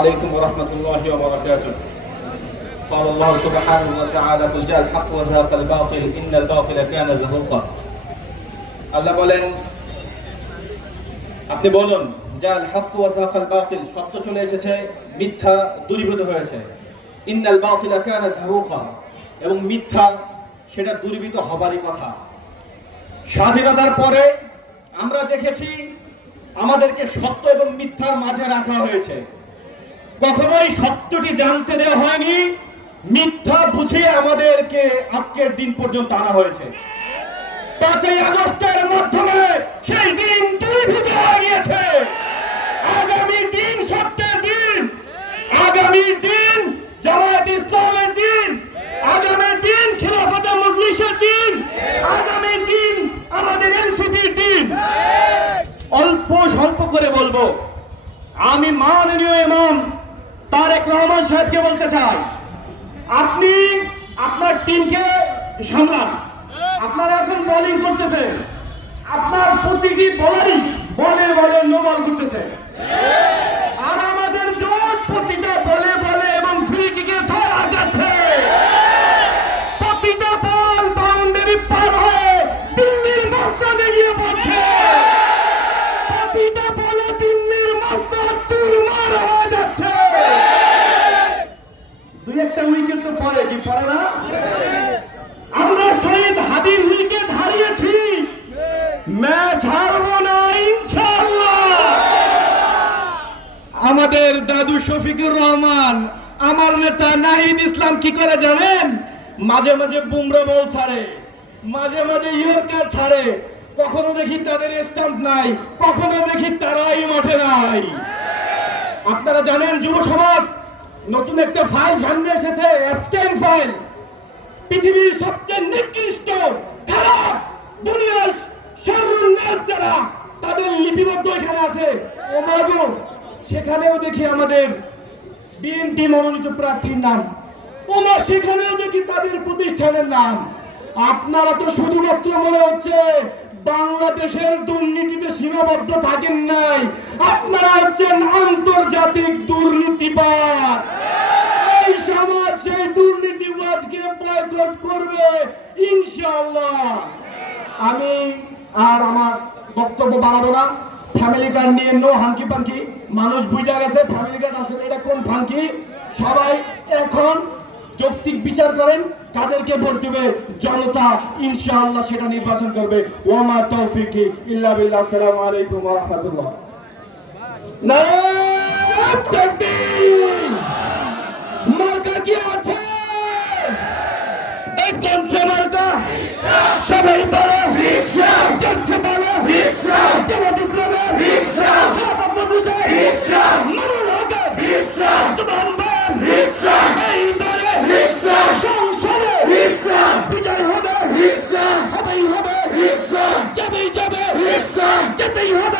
عليكم ورحمة الله وبركاته. قال الله سبحانه وتعالى قل جاء الحق وزهق الباطل إن الباطل كان زهوقا. আল্লাহ বলেন, আপনি বলুন জাল হক ওয়া যাকাল বাতিল, সত্য চলে এসেছে, মিথ্যা দূরীভূত হয়েছে। ইন্নাল বাতিলা কানা যাহুকা, এবং মিথ্যা সেটা দূরীভূত হবারই কথা। স্বাধীনতার পরে আমরা দেখেছি আমাদেরকে সত্য এবং মিথ্যার মাঝে রাখা হয়েছে, কখনোই সত্যটি জানতে দেওয়া হয়নি, মিথ্যা বুঝিয়ে আমাদেরকে আজকের দিন পর্যন্ত আনা হয়েছে। 5ই আগস্টের মাধ্যমে সেই দিন দূরীভূত হয়ে গিয়েছে। আগামী দিন সত্যের দিন, আগামী দিন জামায়াত ইসলামের দিন, আগামী দিন খিলাফতে মজলিসের দিন, আগামী দিন আমাদের এনসিপির দিন। অল্প স্বল্প করে বলবো, আমি মাননীয় ইমাম তারেক রহমান সাহেবকে বলতে চাই, আপনি আপনার টিমকে সামলান। আপনারা এখন বোলিং করতেছেন, আপনার প্রতিটি বোলারই বলে বলে নো বল করতেছে, আর আমাদের জোট প্রতিটা বলে বলে এবং ফ্রি কিকে ধরা যাচ্ছে। প্রতিটা বল বাউন্ডারি পার হয়ে দিল্লির মসজিদে গিয়ে পড়ছে, প্রতিটা বলে দিল্লির মসজিদ চুরমার হয়ে যাচ্ছে। দুই একটা উইকেট তো পড়ে, কি পড়ে না? আমরা শহীদ হাদির উইকেট হারিয়েছি, ম্যাচ হারবো না ইনশাআল্লাহ। আমাদের দাদু শফিকুর রহমান, আমার নেতা নাহিদ ইসলাম কি করে জানেন? মাঝে মাঝে বুমরা বল ছাড়ে, মাঝে মাঝে ইয়র্কার ছাড়ে, কখনো দেখি তাদের স্টাম্প নাই, কখনো দেখি তারাই মাঠে নাই। আপনারা জানেন যুব সমাজ নতুন একটা ফাইল সামনে এসেছে, অ্যাবস্টেইন ফাইল। পৃথিবীর সবচেয়ে নিকৃষ্ট খারাপ দুনিয়ার সর্বনাশ যারা, তাদের লিপিবদ্ধ এখানে আছে। ওমাগো, সেখানেও দেখি আমাদের বিএনপি মনোনীত প্রার্থীর নাম, ওমা সেখানেও দেখি তাদের প্রতিষ্ঠানের নাম। আপনারা তো শুধুমাত্র মনে হচ্ছে বাংলাদেশের দুর্নীতিতে সীমাবদ্ধ থাকেন নাই, আপনারা হচ্ছেন আন্তর্জাতিক দুর্নীতিবাদ। এই সমাজ সেই দুর্নীতিবাজকে বয়কট করবে ইনশাআল্লাহ। আমি আর আমার বক্তব্য বাড়াবো না। ফ্যামিলি কার্ড নিয়ে নো হাঙ্কি পাঙ্কি, মানুষ বুঝা গেছে ফ্যামিলি কার্ড আসলে এটা কোন ফাঙ্কি। সবাই এখন যৌক্তিক বিচার করেন, কাদেরকে ভোট দিবে জনতা ইনশাআল্লাহ সেটা নির্বাচন করবে। ওয়া মা তৌফিকি ইল্লা বিল্লাহ। আসসালামু আলাইকুম ওয়া রাহমাতুল্লাহ। নারায়ে তাকবীর। মার্কা কি আছে? এই কোনছে মার্কা? সবাই বলো রিকশা। যাচ্ছে বলো রিকশা। জামাত ইসলামে রিকশা। খিলাফত মজলিসে রিকশা। নুরুল হকে রিকশা। সুবহানাল্লাহ রিকশা। এইবারে রিকশা। সংসদে রিকশা। বিজয় হবে রিকশা। হবেই হবে রিকশা। যাবেই যাবে রিকশা। যেতেই হবে